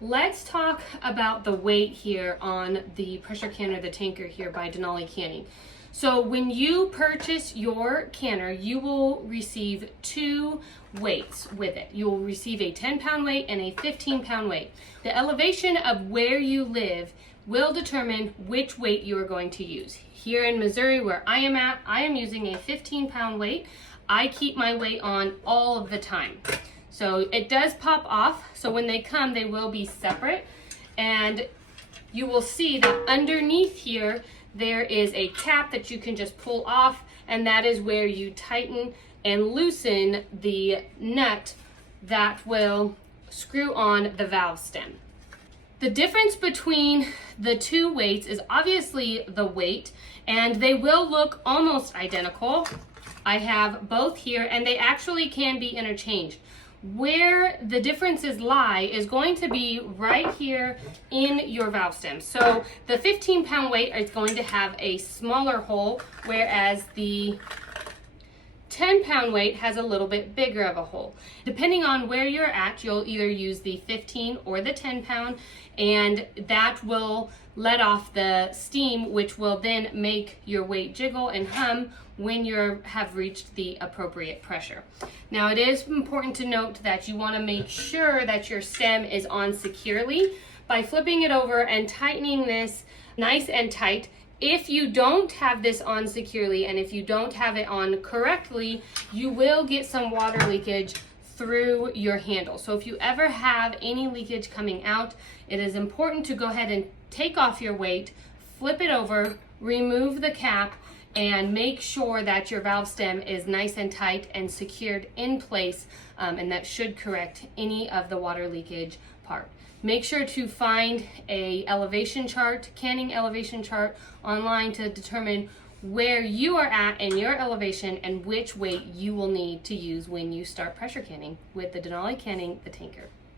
Let's talk about the weight here on the pressure canner, the tanker here by Denali Canning. So when you purchase your canner, you will receive two weights with it. You will receive a 10-pound weight and a 15-pound weight. The elevation of where you live will determine which weight you are going to use. Here in Missouri, where I am at, I am using a 15-pound weight. I keep my weight on all of the time. So it does pop off, so when they come, they will be separate. And you will see that underneath here, there is a cap that you can just pull off, and that is where you tighten and loosen the nut that will screw on the valve stem. The difference between the two weights is obviously the weight, and they will look almost identical. I have both here, and they actually can be interchanged. Where the differences lie is going to be right here in your valve stem. So the 15-pound weight is going to have a smaller hole, whereas the 10-pound weight has a little bit bigger of a hole. Depending on where you're at, you'll either use the 15 or the 10-pound, and that will let off the steam, which will then make your weight jiggle and hum when you have reached the appropriate pressure. Now, it is important to note that you want to make sure that your stem is on securely by flipping it over and tightening this nice and tight. If you don't have this on securely and if you don't have it on correctly, you will get some water leakage through your handle. So if you ever have any leakage coming out, it is important to go ahead and take off your weight, flip it over, remove the cap, and make sure that your valve stem is nice and tight and secured in place, and that should correct any of the water leakage part. Make sure to find a elevation chart, canning elevation chart online to determine where you are at in your elevation and which weight you will need to use when you start pressure canning with the Denali Canning, the tanker.